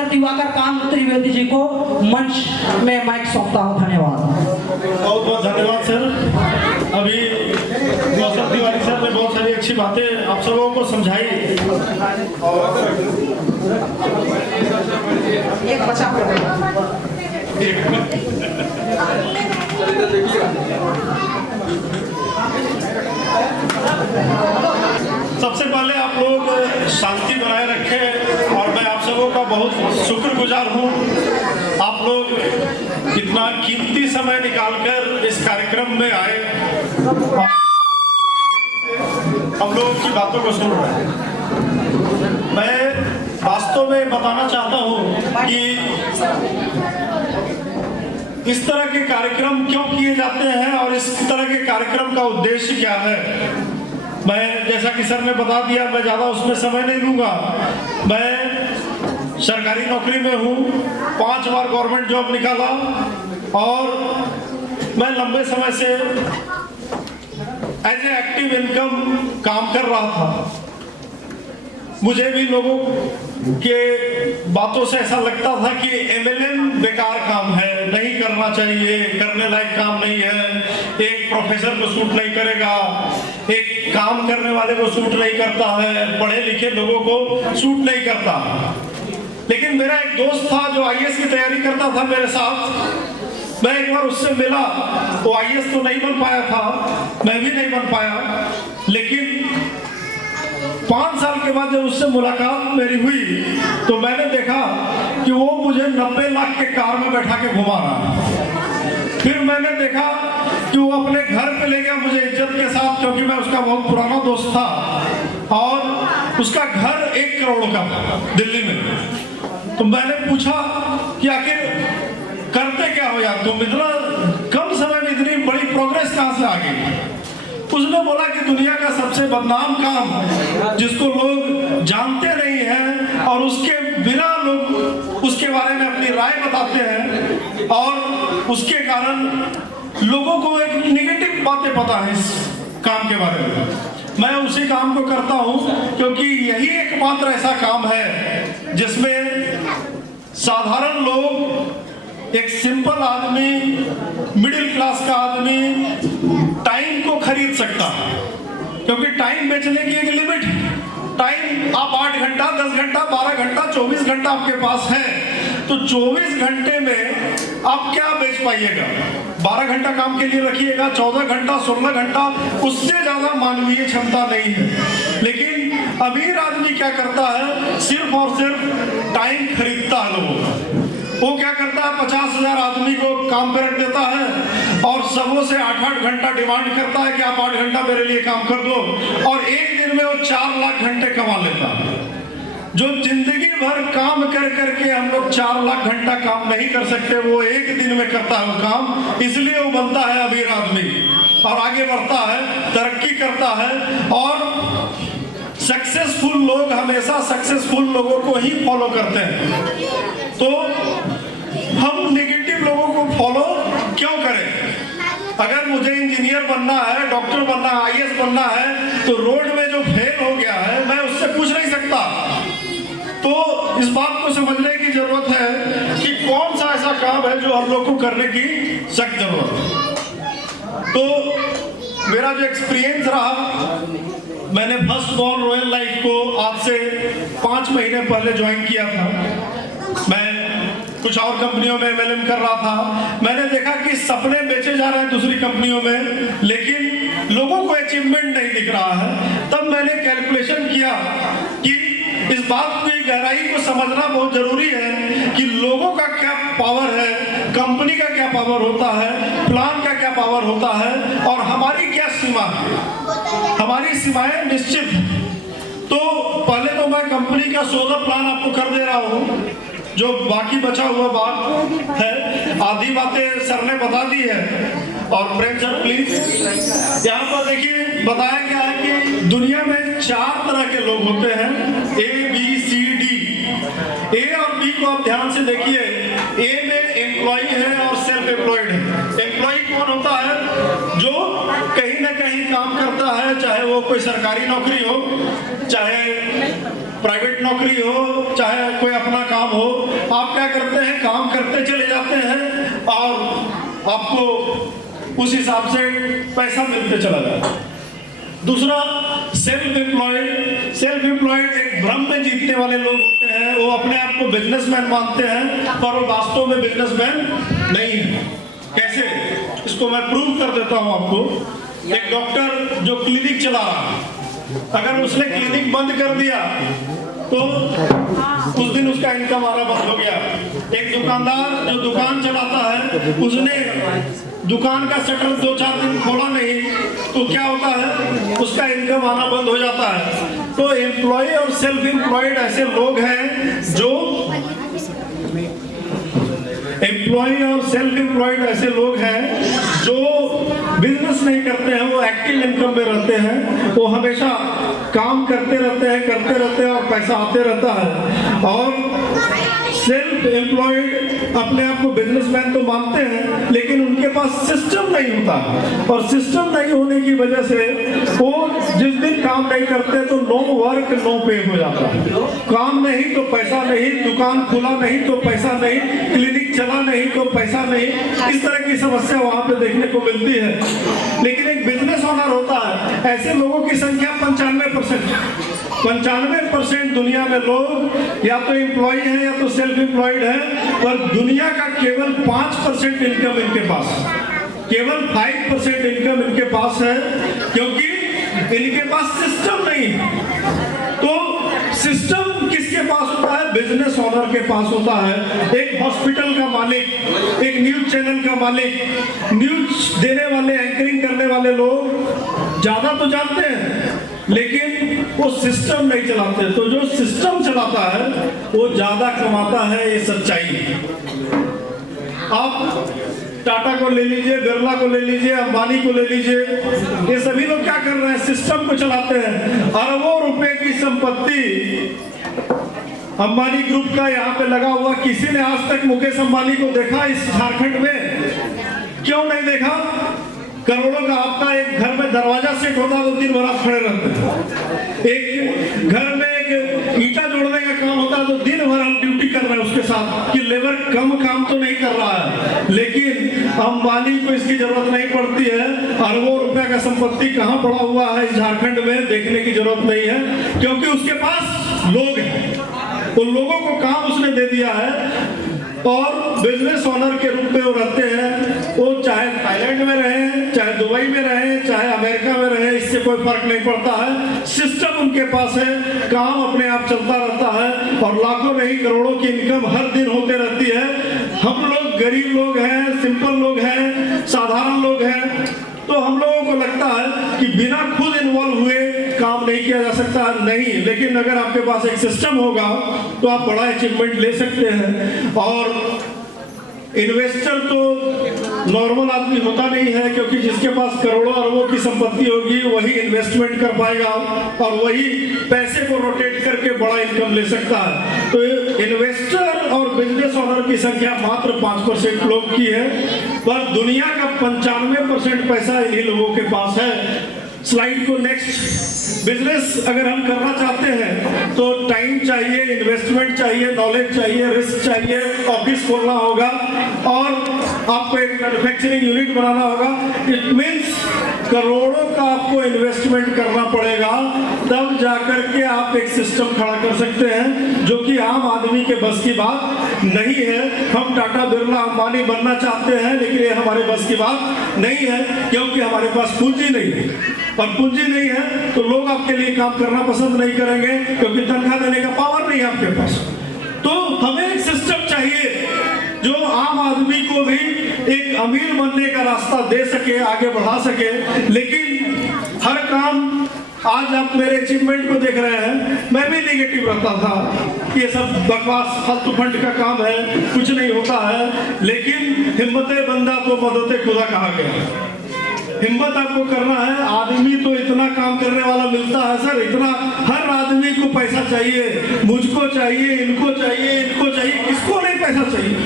Professor Diwakar Kant Trivedi ji को मंच में माइक सौंपता हूँ। धन्यवाद। बहुत बहुत धन्यवाद सर। अभी कौशल तिवारी सर ने बहुत सारी अच्छी बातें आप सबों को समझाई। एक बचा सबसे पहले आप लोग शांति बनाए रखें और मैं आप सबों का बहुत शुक्रगुजार हूँ। आप लोग इतना कीमती समय निकालकर इस कार्यक्रम में आए, हम लोगों की बातों को सुन रहे हैं। मैं वास्तव में बताना चाहता हूँ कि इस तरह के कार्यक्रम क्यों किए जाते हैं और इस तरह के कार्यक्रम का उद्देश्य क्या है। मैं जैसा कि सर ने बता दिया, मैं ज़्यादा उसमें समय नहीं लूँगा। मैं सरकारी नौकरी में हूँ, 5 बार गवर्नमेंट जॉब निकाला और मैं लंबे समय से एज ए एक्टिव इनकम काम कर रहा था। मुझे भी लोगों के बातों से ऐसा लगता था कि एमएलएम बेकार काम है, नहीं करना चाहिए, करने लायक काम नहीं है, एक प्रोफेसर को सूट नहीं करेगा, एक काम करने वाले को सूट नहीं करता है, पढ़े लिखे लोगों को सूट नहीं करता। लेकिन मेरा एक दोस्त था जो आईएएस की तैयारी करता था मेरे साथ। मैं एक बार उससे मिला, वो आईएएस तो नहीं बन पाया था, मैं भी नहीं बन पाया। लेकिन 5 साल के बाद जब उससे मुलाकात मेरी हुई तो मैंने देखा कि वो मुझे 90 लाख के कार में बैठा के घुमा रहा। फिर मैंने देखा कि वो अपने घर पे ले गया मुझे इज्जत के साथ, क्योंकि मैं उसका बहुत पुराना दोस्त था और उसका घर 1 करोड़ का था दिल्ली में। तो मैंने पूछा कि आखिर करते क्या हो यार, तुम इतना कम समय में इतनी बड़ी प्रोग्रेस कहाँ से आ गई। उसने बोला कि दुनिया का सबसे बदनाम काम जिसको लोग जानते नहीं हैं और उसके बिना लोग उसके बारे में अपनी राय बताते हैं और उसके कारण लोगों को एक नेगेटिव बातें पता है इस काम के बारे में। मैं उसी काम को करता हूं क्योंकि यही एकमात्र ऐसा काम है जिसमें साधारण लोग, एक सिंपल आदमी, मिडिल क्लास का आदमी टाइम को खरीद सकता है। क्योंकि टाइम बेचने की एक लिमिट है। टाइम आप 8 घंटा, 10 घंटा, 12 घंटा, 24 घंटा आपके पास है, तो 24 घंटे में आप क्या बेच पाइएगा। 12 घंटा काम के लिए रखिएगा, 14 घंटा, 16 घंटा, उससे ज्यादा मानवीय क्षमता नहीं है। लेकिन अमीर आदमी क्या करता है, सिर्फ और सिर्फ टाइम खरीदता है लोगों का। वो क्या करता है, 50,000 आदमी को काम पे रख देता है और सबों से 8-8 घंटा डिमांड करता है कि आप 8 घंटा मेरे लिए काम कर दो, और एक दिन में वो 4 लाख घंटे कमा लेता है। जो जिंदगी भर काम कर करके हम लोग 4 लाख घंटा काम नहीं कर सकते, वो एक दिन में करता है वो काम। इसलिए वो बनता है अमीर आदमी और आगे बढ़ता है, तरक्की करता है। और सक्सेसफुल लोग हमेशा सक्सेसफुल लोगों को ही फॉलो करते हैं। तो हम नेगेटिव लोगों को फॉलो क्यों करें। अगर मुझे इंजीनियर बनना है, डॉक्टर बनना है, आईएएस बनना है, तो रोड में जो फेल हो गया है मैं उससे पूछ नहीं सकता। तो इस बात को समझने की जरूरत है कि कौन सा ऐसा काम है जो हम लोग को करने की सख्त जरूरत है। तो मेरा जो एक्सपीरियंस रहा, मैंने फर्स्ट बॉर्न रॉयल लाइफ को आज से 5 महीने पहले ज्वाइन किया था। मैं कुछ और कंपनियों में एमएलएम कर रहा था। मैंने देखा कि सपने बेचे जा रहे हैं दूसरी कंपनियों में, लेकिन लोगों को अचीवमेंट नहीं दिख रहा है। तब मैंने कैलकुलेशन किया कि इस बात की गहराई को समझना बहुत जरूरी है कि लोगों का क्या पावर है, कंपनी का क्या पावर होता है, प्लान का क्या पावर होता है और हमारी क्या सीमा है। हमारी सीमाएं निश्चित हैं। तो पहले तो मैं कंपनी का 16 प्लान आपको कर दे रहा हूँ। जो बाकी बचा हुआ बात है, आधी बातें सर ने बता दी है। और प्रेम सर प्लीज, यहाँ पर देखिए बताया गया है कि दुनिया में 4 तरह के लोग होते हैं, ABCD। ए और बी को आप ध्यान से देखिए। ए में एम्प्लॉय है और सेल्फ एम्प्लॉयड है। एम्प्लॉय कौन होता है, जो कहीं ना कहीं काम करता है, चाहे वो कोई सरकारी नौकरी हो, चाहे प्राइवेट नौकरी हो, चाहे कोई अपना काम हो, आपको उस हिसाब से पैसा मिलते चला जाए। दूसरा, सेल्फ एम्प्लॉयड एक भ्रम में जीतने वाले लोग होते हैं। वो अपने आप को बिजनेसमैन मानते हैं पर वो वास्तव में बिजनेसमैन नहीं है। कैसे? इसको मैं प्रूव कर देता हूं आपको। एक डॉक्टर जो क्लिनिक चला रहा है, अगर उसने क्लिनिक बंद कर दिया तो उस दिन उसका इनकम आना बंद हो गया। एक दुकानदार जो दुकान चलाता है, उसने दुकान का शटर 2-4 दिन खोला नहीं तो क्या होता है, उसका इनकम आना बंद हो जाता है। तो एम्प्लॉय और सेल्फ एम्प्लॉयड ऐसे लोग हैं जो बिजनेस नहीं करते हैं, वो एक्टिव इनकम में रहते हैं। वो हमेशा काम करते रहते हैं और पैसा आते रहता है। और सेल्फ एम्प्लॉयड अपने आप को बिजनेसमैन तो मानते हैं लेकिन उनके पास सिस्टम नहीं होता, और सिस्टम नहीं होने की वजह से वो जिस दिन काम नहीं करते तो नो वर्क नो पे हो जाता है। काम नहीं तो पैसा नहीं, दुकान खुला नहीं तो पैसा नहीं, क्लिनिक चला नहीं तो पैसा नहीं। इस तरह की समस्या वहां पे देखने को मिलती है। लेकिन एक बिजनेस ओनर होता है, ऐसे लोगों की संख्या 95% दुनिया में लोग या तो एम्प्लॉय हैं या तो सेल्फ एम्प्लॉयड हैं, पर दुनिया का केवल 5% इनकम इनके पास, केवल 5% इनकम इनके पास है, क्योंकि इनके पास सिस्टम नहीं है। तो सिस्टम किसके पास होता है? बिजनेस ओनर के पास होता है। एक हॉस्पिटल का मालिक, एक न्यूज चैनल का मालिक, न्यूज देने वाले, एंकरिंग करने वाले लोग ज्यादा तो जानते हैं लेकिन वो सिस्टम नहीं चलाते। तो जो सिस्टम चलाता है वो ज्यादा कमाता है, ये सच्चाई है। आप टाटा को ले लीजिए, बिरला को ले लीजिए, अंबानी को ले लीजिए, ये सभी लोग क्या कर रहे हैं? सिस्टम को चलाते हैं। अरबों रुपए की संपत्ति अंबानी ग्रुप का यहाँ पे लगा हुआ। किसी ने आज तक मुकेश अंबानी को देखा इस झारखंड में? क्यों नहीं देखा? करोड़ों का आपका एक घर में दरवाजा सेट होता तो दिन भर आप खड़े रहते। एक घर में एक ईंटा जोड़ने का काम होता तो दिन भर हम ड्यूटी कर रहे हैं उसके साथ कि लेबर कम काम तो नहीं कर रहा है। लेकिन अंबानी को इसकी जरूरत नहीं पड़ती है। अरबों रुपए का संपत्ति कहाँ पड़ा हुआ है इस झारखंड में, देखने की जरूरत नहीं है, क्योंकि उसके पास लोग हैं। उन लोगों को काम उसने दे दिया है और बिजनेस ओनर के रूप में वो रहते हैं। वो चाहे थाईलैंड में रहे, चाहे दुबई में रहे, चाहे अमेरिका में रहे, इससे कोई फर्क नहीं पड़ता है। सिस्टम उनके पास है, काम अपने आप चलता रहता है और लाखों नहीं करोड़ों की इनकम हर दिन होते रहती है। हम लोग गरीब लोग हैं, सिंपल लोग हैं, साधारण लोग हैं, तो हम लोगों को लगता है कि बिना खुद इन्वॉल्व हुए काम नहीं किया जा सकता। नहीं, लेकिन अगर आपके पास एक सिस्टम होगा तो आप बड़ा अचीवमेंट ले सकते हैं। और इन्वेस्टर तो नॉर्मल आदमी होता नहीं है, क्योंकि जिसके पास करोड़ों अरबों की संपत्ति होगी वही इन्वेस्टमेंट कर पाएगा और वही पैसे को रोटेट करके बड़ा इनकम ले सकता है। तो इन्वेस्टर और बिजनेस ओनर की संख्या मात्र 5% लोग की है, पर दुनिया का 95% पैसा इन्हीं लोगों के पास है। स्लाइड को नेक्स्ट। बिजनेस अगर हम करना चाहते हैं तो टाइम चाहिए, इन्वेस्टमेंट चाहिए, नॉलेज चाहिए, रिस्क चाहिए, ऑफिस खोलना होगा और आपको एक मैन्युफैक्चरिंग यूनिट बनाना होगा। इट मीन्स करोड़ों का आपको इन्वेस्टमेंट करना पड़ेगा, तब जाकर के आप एक सिस्टम खड़ा कर सकते हैं, जो कि आम आदमी के बस की बात नहीं है। हम टाटा, बिरला, अंबानी बनना चाहते हैं लेकिन ये हमारे बस की बात नहीं है, क्योंकि हमारे पास पूंजी नहीं है। और पूंजी नहीं है तो लोग आपके लिए काम करना पसंद नहीं करेंगे, क्योंकि तनख्वाह देने का पावर नहीं है आपके पास। तो हमें एक सिस्टम चाहिए जो आम आदमी को भी एक अमीर बनने का रास्ता दे सके, आगे बढ़ा सके। लेकिन हर काम, आज आप मेरे अचीवमेंट को देख रहे हैं, मैं भी नेगेटिव रहता था, ये सब बकवास फालतू फंड का काम है, कुछ नहीं होता है। लेकिन हिम्मते बंदा तो मदद खुदा कहा गया। हिम्मत आपको करना है। आदमी तो इतना काम करने वाला मिलता है सर, इतना, हर आदमी को पैसा चाहिए, मुझको चाहिए, इनको चाहिए, इनको चाहिए, किसको नहीं पैसा चाहिए?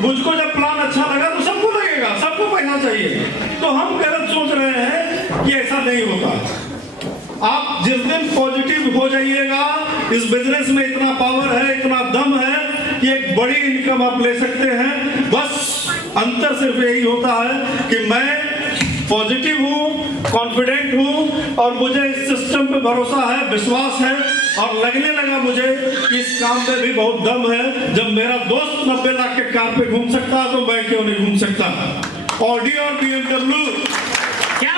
मुझको जब प्लान अच्छा लगा तो सबको लगेगा, सबको पैसा चाहिए। तो हम गलत सोच रहे हैं कि ऐसा नहीं होता। आप जिस दिन पॉजिटिव हो जाइएगा, इस बिजनेस में इतना पावर है, इतना दम है कि एक बड़ी इनकम आप ले सकते हैं। बस अंतर सिर्फ यही होता है कि मैं पॉजिटिव हूँ, कॉन्फिडेंट हूँ और मुझे इस सिस्टम पे भरोसा है, विश्वास है और लगने लगा मुझे कि इस काम में भी बहुत दम है। जब मेरा दोस्त 90 लाख के कार पे घूम सकता है तो मैं क्यों नहीं घूम सकता। ऑडी और BMW क्या